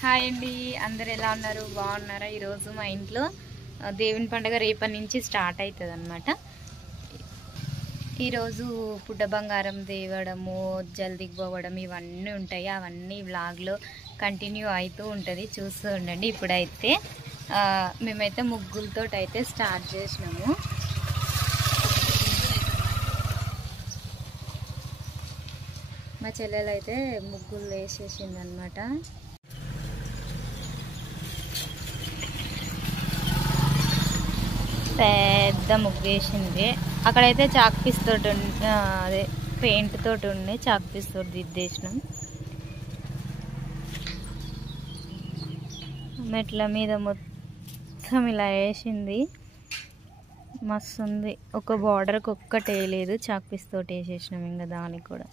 Hi అండి, అందరు ఎలా ఉన్నారు? బాగున్నారా? ఈరోజు మా ఇంట్లో దేవుని పండుగ రేపటి నుంచి స్టార్ట్ అవుతుంది అనమాట. ఈరోజు పుట్ట బంగారం తేవడము, జల్దీకి పోవడం ఇవన్నీ ఉంటాయి. అవన్నీ వ్లాగ్లో కంటిన్యూ అవుతూ ఉంటుంది, చూస్తూ ఉండండి. ఇప్పుడైతే మేమైతే ముగ్గులతో అయితే స్టార్ట్ చేసినాము. మా చెల్లెలు అయితే ముగ్గులు వేసేసింది అనమాట. పెద్ద ముగ్గు వేసింది. అక్కడైతే చాక్ పీస్ తోటి అదే పెయింట్ తోటి ఉండి చాక్ పీస్ తోటి దిద్దేసినాం. మెట్ల మీద మొత్తం ఇలా వేసింది, మస్తు ఉంది. ఒక బార్డర్కి ఒక్కటే లేదు, చాక్ పీస్ తోటి వేసేసినాం. ఇంకా దానికి కూడా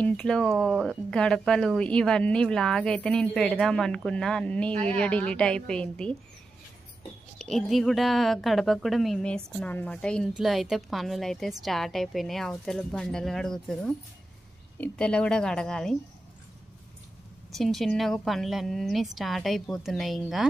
ఇంట్లో గడపలు ఇవన్నీ వ్లాగ్ అయితే నేను పెడదాం అనుకున్నా, అన్నీ వీడియో డిలీట్ అయిపోయింది. ఇది కూడా గడపకు కూడా మేము వేసుకున్నాం అనమాట. ఇంట్లో అయితే పనులు అయితే స్టార్ట్ అయిపోయినాయి. అవతల బండలు కడుగుతారు, ఇతల కూడా కడగాలి. చిన్న చిన్నగా పనులన్నీ స్టార్ట్ అయిపోతున్నాయి. ఇంకా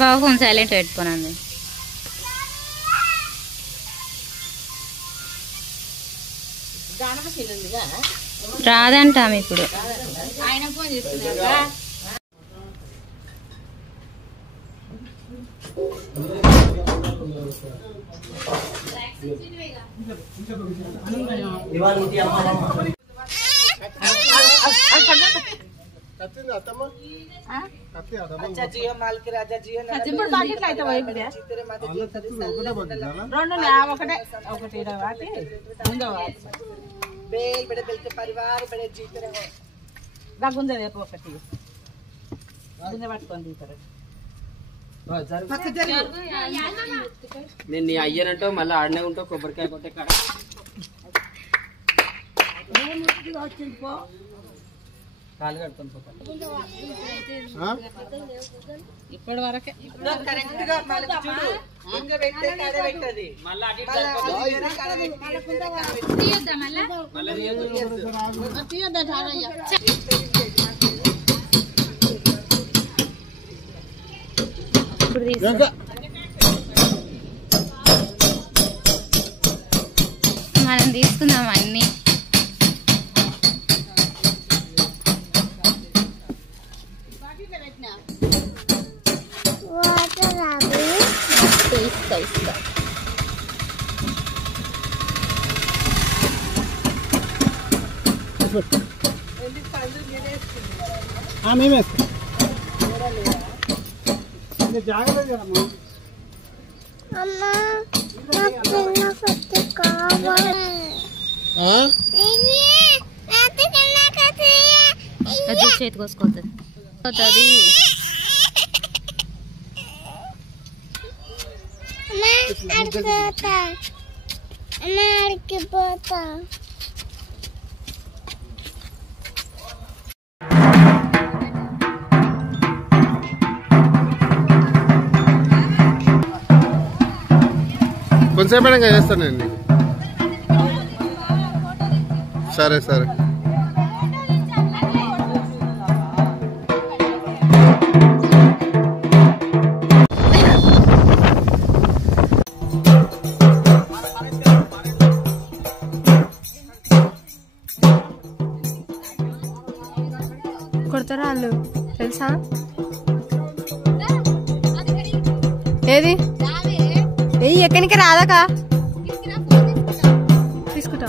బాగా ఫోన్ సైలెంట్ పెట్టుకోనండి. రాదంటాం ఇప్పుడు. ఆయన ఫోన్ చేస్తున్నా. నేను నీ అయ్యనంటో మళ్ళీ ఆడనే ఉంటావు. కొబ్బరికాయ కొట్టే కాడ కాలు కడుతాను ఇప్పటి వరకే మనం తీసుకుందాం అన్ని. చేతి కోసుకోతుంది. కొంచెంసేపు చేస్తానండి. సరే సరే. కొడతారా వాళ్ళు తెలుసా? ఏది ఎక్కడికి రాదాకా తీసుకుంటా.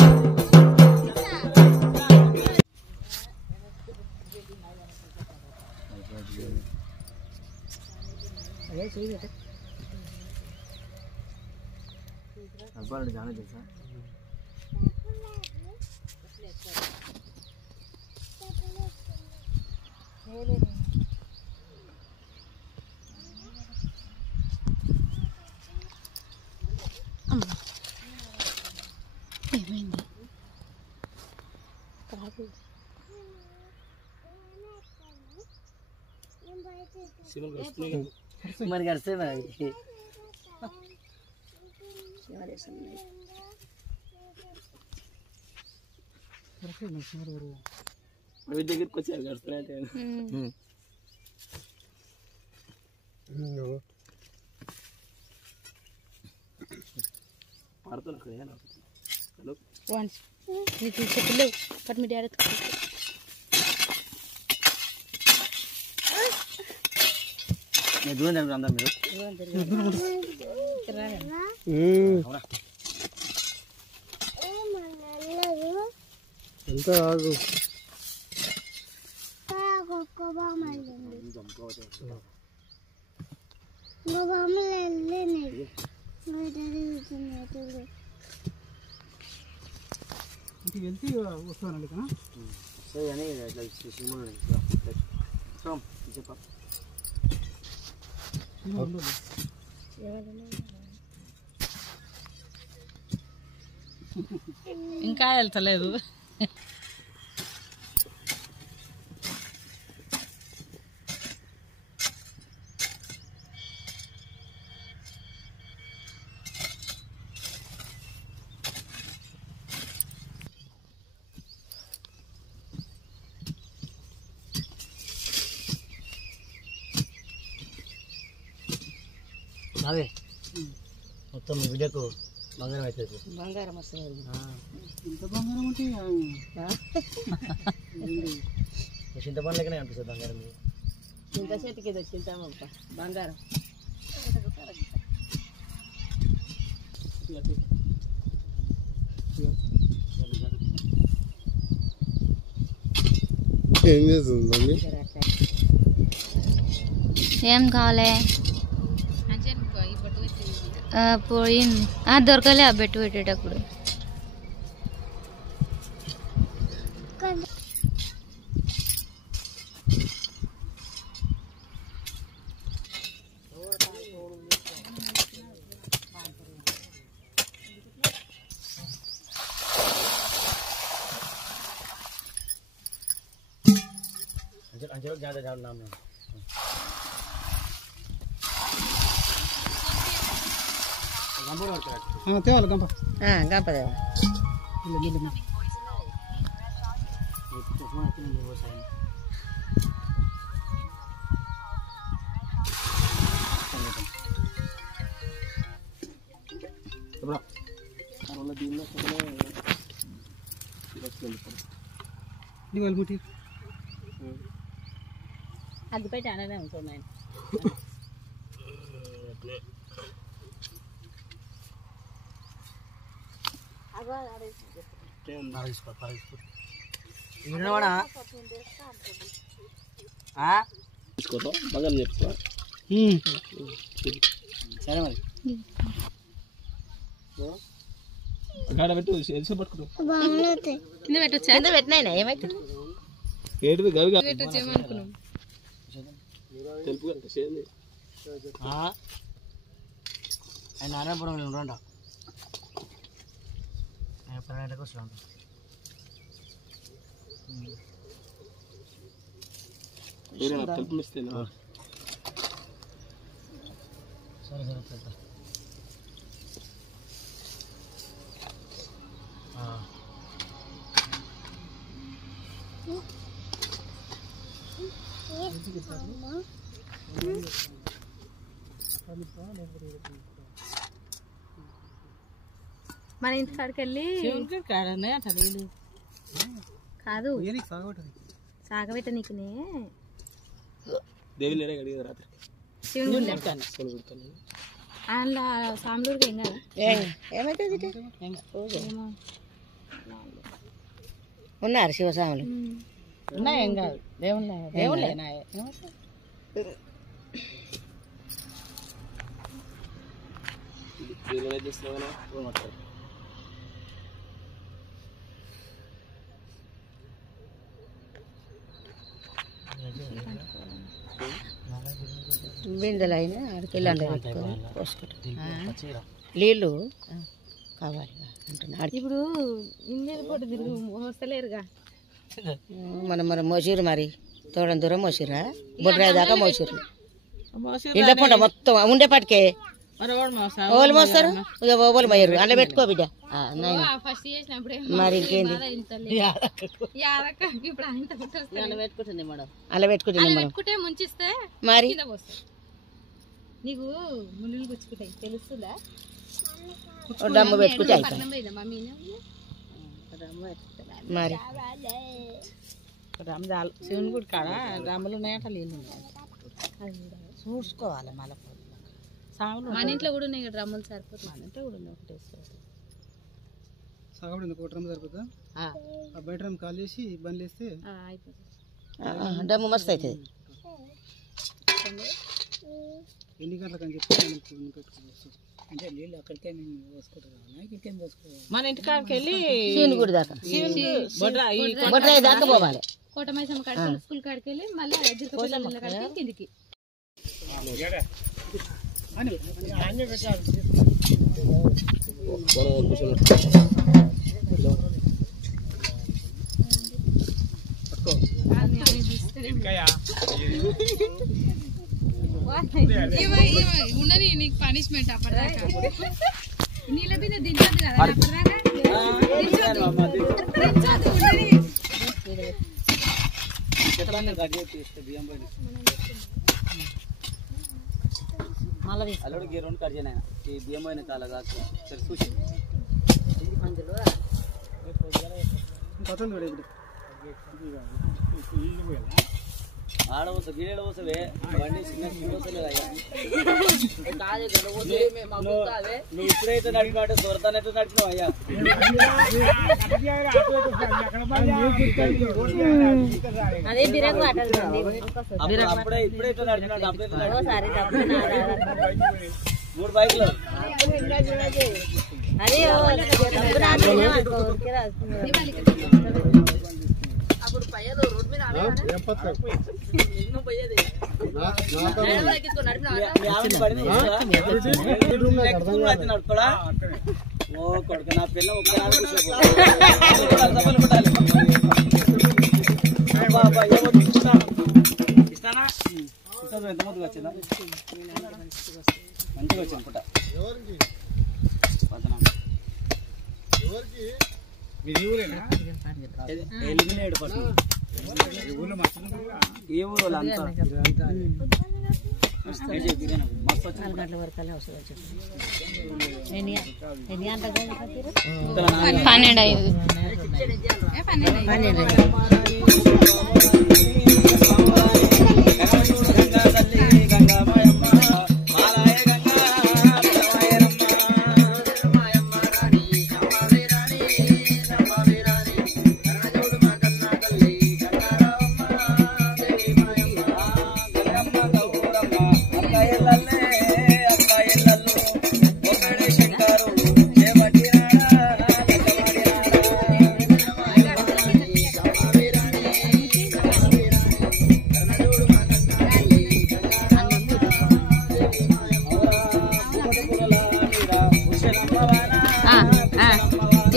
అబ్బాయి చాలా తెలుసా ఏమైంది మరి గడిస్తే మరి దగ్గరికి వచ్చారు గడుస్తున్నాయి పాడుతున్నా చెప్పలేవు బట్ మీ డాడీ దూరం జరుగుతుంది అందరు మీరు ఎంత రాదు వెళ్తే వస్తానండి సరే అని చెప్ప ఇంకా వెళ్తలేదు అదే మొత్తం వీడియోకు బంగారం అవుతుంది బంగారం వస్తుంది ఇంత బంగారం ఉంటే చింతపండు లెక్కనే అనిపిస్తుంది బంగారం చింత చేతికి ఏదో చింత బంగారం ఏం చేస్తుంది మమ్మీ ఏం కావాలి పోయింది దొరకలే ఆ బెట్టు పెట్టేటప్పుడు अंचल ज्यादा झाड़ नाम है తేవాలి గంప గంప దేవా అది బయట అననే ఉంటున్నాయి తీసుకో బంగారం చెప్పుకో సరే మరి గాడ పెట్టు ఎల్స పట్టుకో కింద పెట్టొచ్చా కింద పెట్టినాయినా ఏమైతుంది ఏడుది గవి పెట్టొచ్చేమనుకున్నాం తెలుపు అంటే చేయండి ఆయన నారాయణపురం ఉండంట నేను పర్యాటకు వస్తాను తెలుపు మిస్తే సరే సరే పెడతా మన ఇంటి కాడికి వెళ్ళి కాదు సాగబెట్ట నీకునే దేవి నేనే అడిగింది రాత్రి శివుని అందులో సాంబ్లూరుకి ఏం కదా ఏమైతుంది ఉన్నారు శివస్వాములు ఉన్నాయేం కాదు దేవుళ్ళే బిందెలు అయినా ఆడికి వెళ్ళండి పెట్టుకొని పోసుకుంటాం నీళ్ళు కావాలి అంటున్నా. ఇప్పుడు ఇంజన్ కూడా తిరిగి మోస్తలేరుగా మనం మోసిరు మరి తోడం దూరం మోసిరా బొడ్రాయి దాకా మోసిరు ఇంట్లో పంట మొత్తం ఉండేపాటికే ఓలు మోస్తారు ఓలు మోయరు అలా పెట్టుకో బిడ్డ ఫస్ట్ చేసినప్పుడే మరి ఇంకేంది అలా పెట్టుకుంటుంది మేడం ముంచిస్తే మరి నీకు ముళ్ళు గుచ్చుకుంటాయి తెలుస్తుందా డమ్ము పెట్టుకుంటే అయిపోయింది మరి రంజాలు శివుని గుడి కాడ రాములు ఉన్నాయట నీళ్ళు ఉన్నాయట చూసుకోవాలి మళ్ళీ సాగులు మన ఇంట్లో కూడా ఉన్నాయి కదా రమ్మలు సరిపోతుంది మన ఇంట్లో కూడా ఉన్నాయి ఒకటే సాగబడి ఒక డ్రమ్ సరిపోతా ఆ బయట డ్రమ్ కాల్ చేసి బండ్లు వేస్తే అయిపోతుంది డమ్ము మస్తు అవుతుంది ఎన్ని గంటలకు అని చెప్పి అంటే నీళ్ళు అక్కడికే మేము పోసుకుంటాం ఇక్కడికేం పోసుకోవాలి మన ఇంటికాడికి వెళ్ళి శివుని గుడి దాకా బొడ్రాయి దాకా పోవాలి కోటమైసమ్మ కాడికి స్కూల్ కాడికి వెళ్ళి మళ్ళీ ఎదురు కాడికి కిందికి ఉండని నీకు పనిష్మెంట్ అప్పటిదాకా నీళ్ళ మీద దించదు కదా అప్పటిదాకా అల్లుడికి రెండు కట్ చేయను ఈ బియ్యం పోయిన చాలా కాదు చూసి ఆడవద్దు గిన్నెలు పోసవే బండి చిన్న పోసలేదు నువ్వు ఇప్పుడైతే నడిపినట్టు దొరతానైతే నడిపినావు అయ్యా అప్పుడే ఇప్పుడైతే నడిపినట్టు అప్పుడైతే మూడు బైక్లు నడుపుకోడా ఓ కొడుకు నా పిల్ల ఇస్తానా ఎంత ముందుకు వచ్చిందా మంచిగా వచ్చింది పుట్ట ఎలిమినేట్ పడుతుంది ఏ ఊరు వాళ్ళు అంతా మస్తు వచ్చింది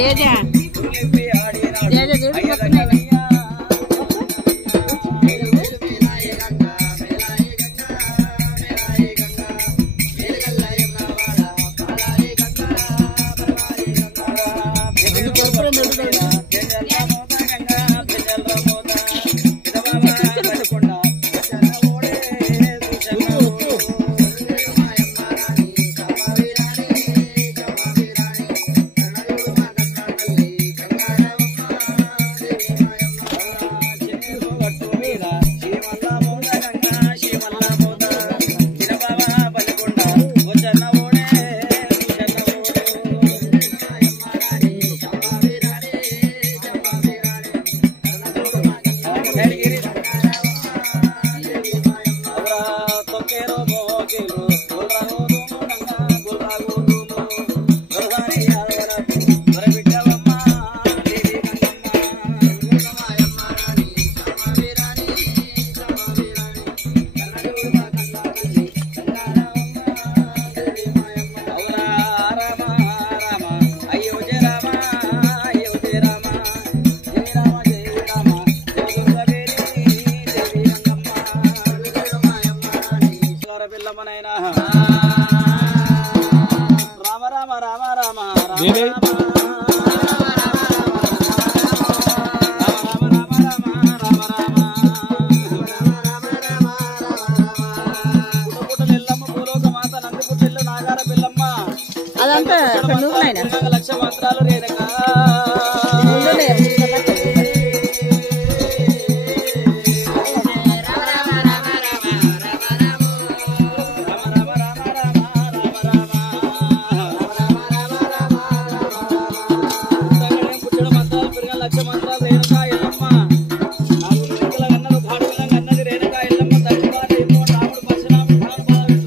姐姐，姐姐就是我那个。 Quiero పిల్లమ్మనైనా రామ రామ రామ రామ రామ అదంతా లక్ష మంత్రాలు రేణుకా లక్ష మంత్రాలు రేణుకా ఎల్లమ్మ అన్నది రేణుకా ఎల్లమ్మ తల్లి ఏమో రాముడు పరశురాముడు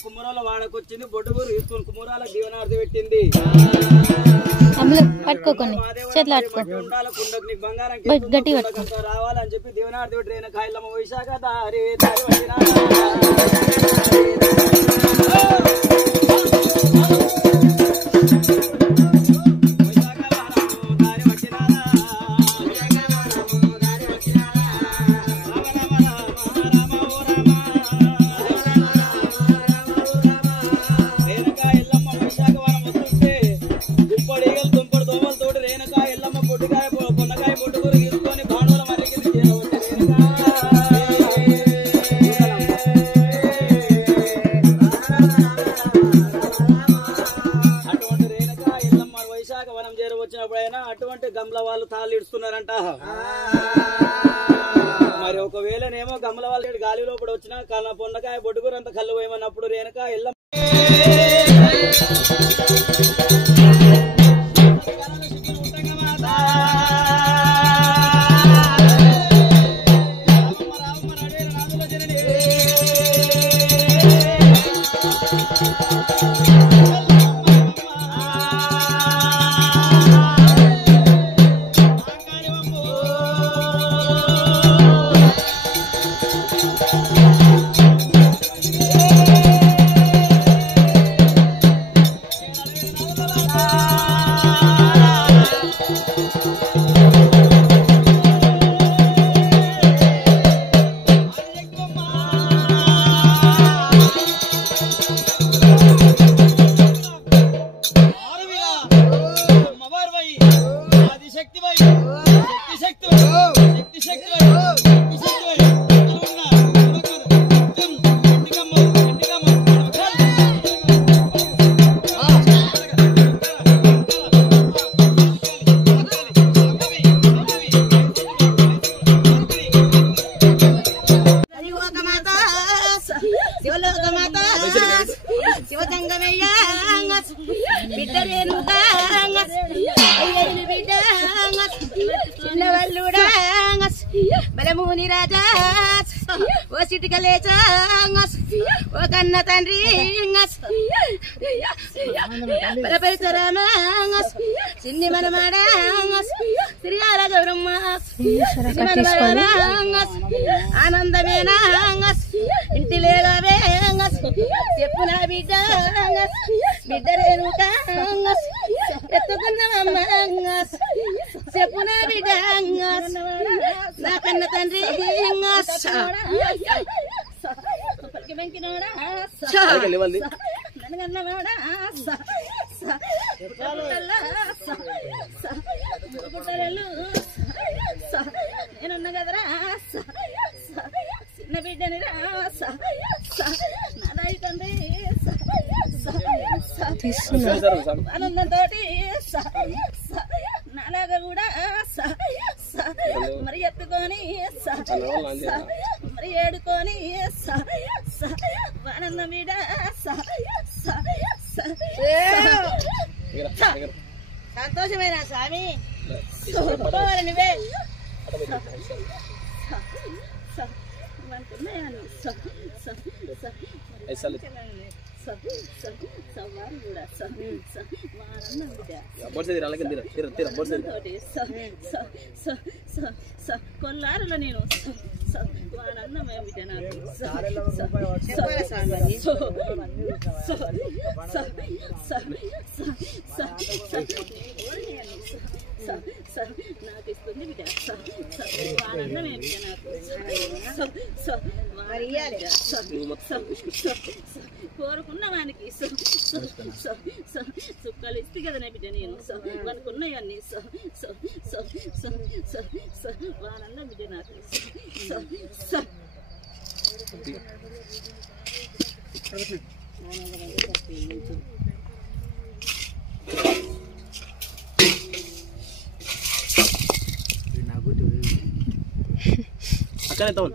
కుమ్మరాల వాడకొచ్చింది బొడ్డుబూరు తీసుకొని కుమ్మరాల దీవనార్థి పెట్టింది పట్టుకోకొని చేతులు పట్టుకో గట్టి పట్టుకో రావాలని చెప్పి దీవనార్థి పెట్టి రేణుకా ఎల్లమ్మ వైశాఖ దారి వనం చేరవచ్చినప్పుడైనా అటువంటి గమ్ల వాళ్ళు తాళ్ళు ఇడుస్తున్నారంట. మరి ఒకవేళనేమో గమ్ల వాళ్ళు గాలి లోపల వచ్చినా కళ్ళ పొన్నకాయ బొడ్డుగురంత కళ్ళు పోయమన్నప్పుడు రేణుకా ఎల్లమ్మ బలముని రాజా ఓ సిటికలేచా ఓ కన్న తండ్రి బలపరిచరామ చిన్ని మనమాడ శ్రీయాల గౌరమ్మ ఆనందమేనా ఇంటి లేగావే చెప్పు నా బిడ్డ బిడ్డ రేణుక ఎత్తుకున్నామమ్మ చెప్పు నా బిడ్డ నా కన్న తండ్రి నేనున్నా కదరా బిడ్డని ఆనందంతోటి నాలాగా కూడా మరి ఎత్తుకొని మరి ఏడుకొని ఆనందం బిడ్డ సంతోషమేనా స్వామి నువ్వే కొల్లారులో నేను వానన్నమే బిడ్డ నాకు నాకు ఇస్తుంది బిడ్డ వానన్నమే బిడ్డ నాకు కోరుకున్న వానికి సుక్కలు ఇస్తే కదా బిడ్డ నేను అనుకున్నాయన్నీ వానన్న బిడ్డ నాకు అక్కడే తోలు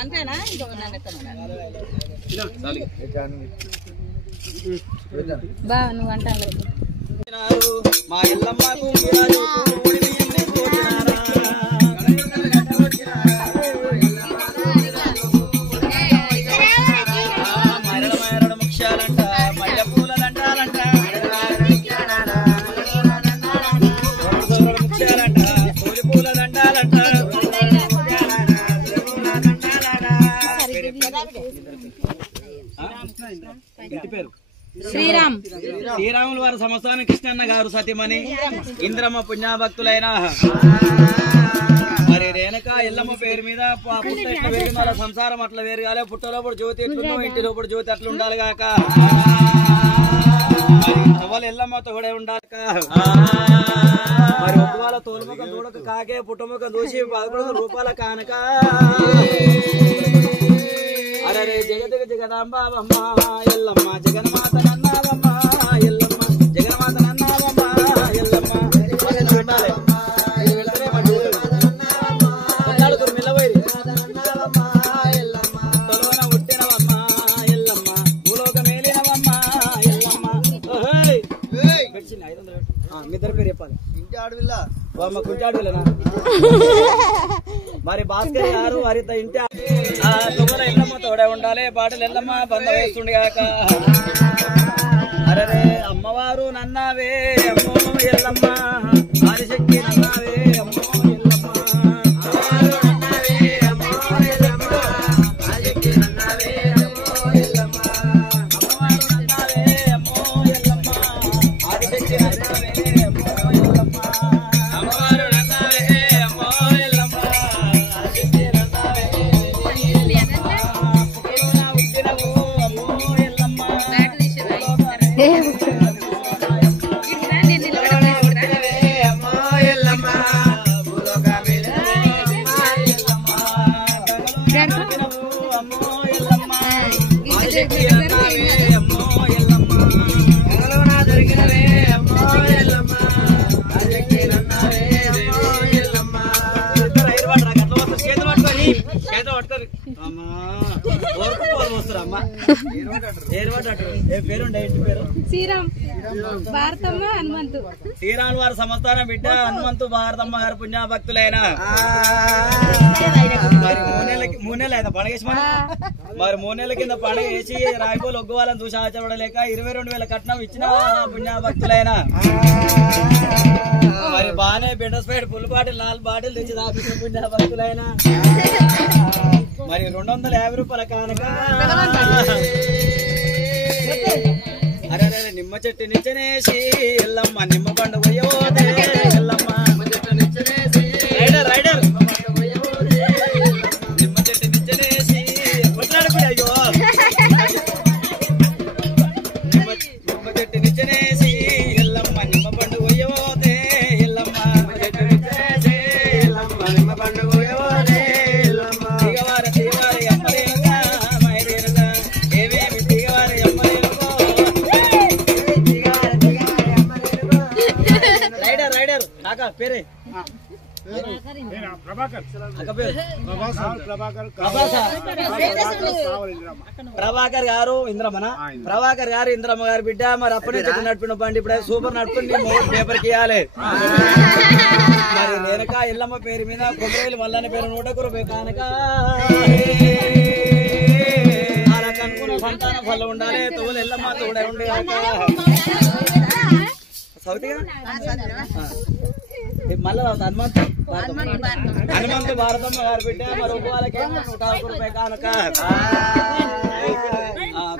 అంతేనా బా నువ్వు అంటా మా ఎల్లమ్మకు మరడ ముఖ్యాలంట మల్లె పూల దండాలంట ముఖ్యాలంట తోలి పూల దండాలంట ఇంటి పేరు శ్రీరాముల వారి సంస్థానం కృష్ణన్న గారు సతీమణి ఇంద్రమ్మ పుణ్యభక్తులైన మరి రేణుక ఎల్లమ్మ పేరు మీద పుట్ట ఎట్లా పెరిగింది వాళ్ళ సంసారం అట్లా పెరగాలి పుట్టలోపడు జ్యోతి ఎట్లుందో ఇంటి లోపల జ్యోతి అట్లా ఉండాలి కాక వాళ్ళ ఎల్లమ్మతో కూడా ఉండాలి మరి వాళ్ళ తోలుముఖం చూడక కాకే పుట్టముఖం చూసి 11 రూపాయల కానక అరే జగదగ జగదాంబావమ్మ ఎల్లమ్మ జగన్మాత నన్నావమ్మ ఎల్లమ్మ జగన్మాత నన్నావమ్మ ఎల్లమ్మ నిలవైరి తొలవన ఉట్టినవమ్మ ఎల్లమ్మ భూలోక మేలినవమ్మ ఎల్లమ్మ పెట్టింది 500 మీ ఇద్దరు పేరు చెప్పాలి ఇంటి ఆడవిల్లా కుంటి ఆడవిల్లనా మరి భాస్కర్ గారు వారి ఇంటి తొగల ఎల్లమ్మ తోడే ఉండాలి పాటలు ఎల్లమ్మ బంద వేస్తుండే కాక అరే అమ్మవారు నన్నావే అమ్మో ఎల్లమ్మ ఆదిశక్తి నన్నావే అమ్మో ఎల్లమ్మ ఆదిశక్తి నన్నావే అమ్మో ఎల్లమ్మ అమ్మవారు నన్నావే అమ్మో ఎల్లమ్మ ఆదిశక్తి నన్నావే అమ్మో ఎల్లమ్మ అమ్మవారు నన్నావే అమ్మో ఎల్లమ్మ ఆదిశక్తి నన్నావే శ్రీరాముల వారి సంస్థానం బిడ్డ హనుమంతు భారతమ్మ గారు పుణ్యభక్తులైన 3 నెలలు అయిందా పండుగ వేసి మరి 3 నెలల కింద పండుగ వేసి రాయపోలు ఒగ్గువాలని చూసి ఆచపడలేక 22,000 కట్నం ఇచ్చిన పుణ్యభక్తులైనా మరి బానే బెండస్పేట ఫుల్ బాటిల్ 4 బాటిల్ తెచ్చి దాపించిన పుణ్యభక్తులైనా మరి 250 రూపాయల కానుక అరే నిమ్మ చెట్టు నిచ్చనేసి ఎల్లమ్మ నిమ్మ పండు పోయవోదే ఎల్లమ్మ రైడర్ రైడర్ నిమ్మ చెట్టు నిచ్చనేసి కొట్లాడుకుని అయ్యో నిమ్మ చెట్టు నిచ్చనేసి ఎల్లమ్మ నిమ్మ పండు పోయవోదే ఎల్లమ్మ చెట్టు నిచ్చనేసి ఎల్లమ్మ నిమ్మ పండు పోయవోదే ఎల్లమ్మ దిగవారి దిగవారి అమ్మలేనుగా మైరేనుగా ఏమేమి దిగవారి అమ్మలేనుగో రైడర్ రైడర్ కాకా పేరే ప్రభాకర్ గారు ఇంద్రమ్మన ప్రభాకర్ గారు ఇంద్రమ్మ గారి బిడ్డ మరి అప్పటి నుంచి నడిపిన బండి ఇప్పుడు సూపర్ నడుపుని పేపర్ కి ఇవ్వాలి మరి నేనక ఎల్లమ్మ పేరు మీద కొమ్మరేలు మల్లని పేరు 100 రూపాయలు కానక అలా కనుక్కున్న సంతానం వల్ల ఉండాలి తోలు ఎల్లమ్మ తోడే ఉండే సౌతిగా మళ్ళా హనుమంతు భారతమ్మ గారు బిడ్డ మరి వాళ్ళకి 101 రూపాయలు కానుక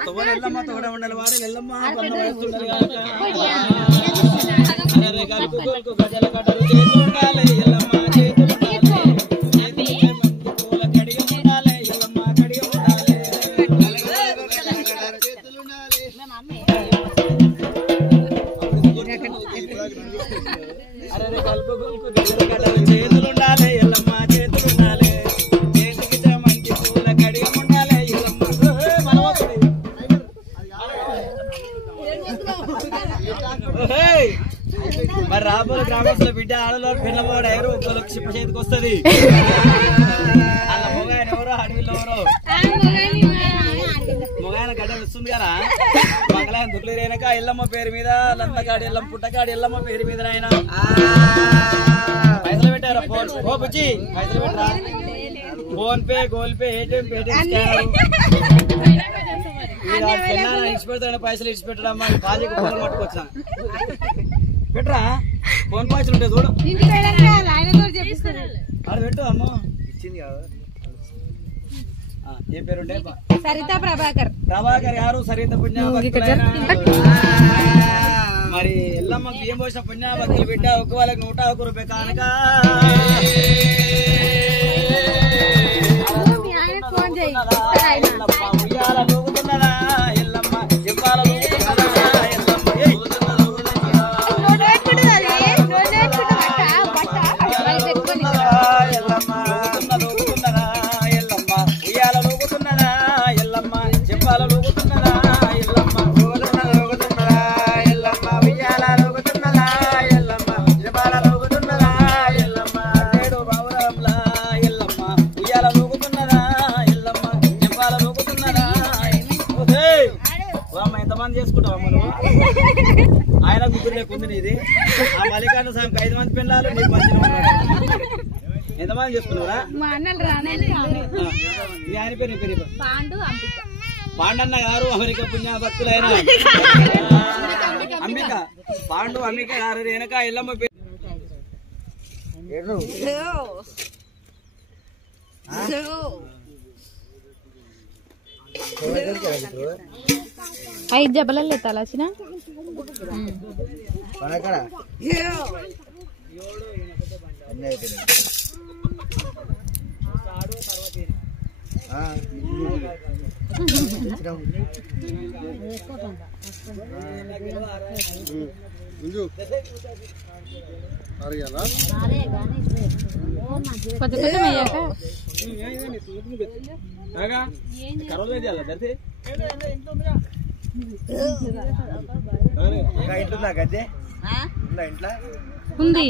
తోడు ఎల్లమ్మ తోడ ఉండాలి వాడు ఎల్లమ్మ కలుపు గజల కట్టలు చేతులు ఉండాలి ఎల్లమ్మ చేతులు పూల కడిగి ఉండాలి ఎల్లమ్మ కడిగి ఉండాలి అరే కలుపు గజల కట్టలు చేతులు ఉండాలి ఎల్లమ్మ చేతులు ఉండాలి చేతికి మంచి పూల కడిగి ఉండాలి ఎల్లమ్మ మరి రాబోయే గ్రామస్తుల బిడ్డ ఆడలో పిల్లవాడు ఎవరు ఒక్కరికి చెప్ప చేతికి వస్తుంది అలా మొగాయన ఎవరో అడవిలో ఎవరో మొగాయన గడ్డలు వస్తుంది కదా మంగళాయన దుక్కులేనక ఎల్లమ్మ పేరు మీద లందగాడి ఎల్లమ్మ పుట్టగాడి ఎల్లమ్మ పేరు మీద ఆయన పైసలు పెట్టారా ఫోన్ బుజ్జి పైసలు పెట్టరా PhonePe Google Pay ATM Paytm scanner ఇచ్చిపెడతాడు పైసలు ఇచ్చిపెట్టడం కాజీకి ఫోన్ పట్టుకొచ్చా పెట్టరా ఫోన్ పైసలు ఉంటాయి చూడు అది పెట్టు అమ్మో ఇచ్చింది కదా ఏ పేరుంటే సరిత ప్రభాకర్ ప్రభాకర్ గారు సరిత పుణ్యభక్తులైన మరి ఎల్లమ్మకి ఏం పోసిన పుణ్యభక్తులు బిడ్డ ఒక వాళ్ళకి 101 రూపాయలు కానక ఉయ్యాల నూగుతున్నదా ఎల్లమ్మ చెప్పాల నూగుతున్నదా చేసుకుంటావా మనం ఆయన గుర్తు లేకుంది నీది ఆ మల్లికార్జున స్వామికి 5 మంది పిల్లలు నీకు ఎంతమంది చేసుకున్నారా మా అన్నలు రానండి మీ ఆయన పేరు నీ పేరు పాండన్న గారు అమెరికా పుణ్యభక్తులైన అంబిక పాండు అంబిక గారు వెనక ఎల్లమ్మ పేరు ఐదు జబలల్లో తలాసిన కొంచెం కొంచెం అయ్యాక గద్దె ఉంది